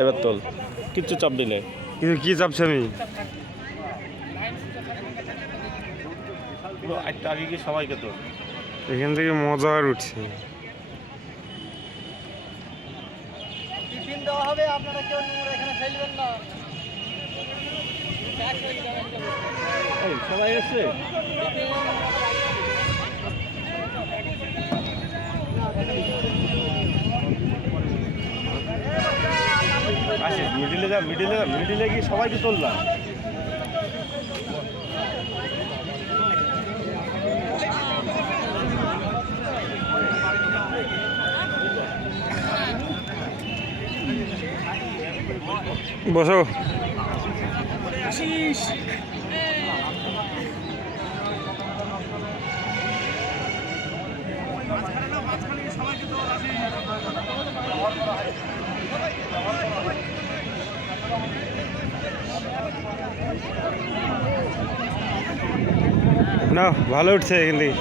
এবার তোল, কিচ্ছু চাপবি না। কিন্তু কি চাপছি আমি? একটা আগে কি সবাইকে তোল। এখান থেকে মজা আর উঠছে। টিফিন দেওয়া হবে, আপনারা কেউ নোংরা এখানে ফেলবেন না। সবাই এসছে। আসিস মিডিলে যা, মিডিলে গিয়ে সবাইকে তুললাম। বসো। না ভালো উঠছে এখান থেকে।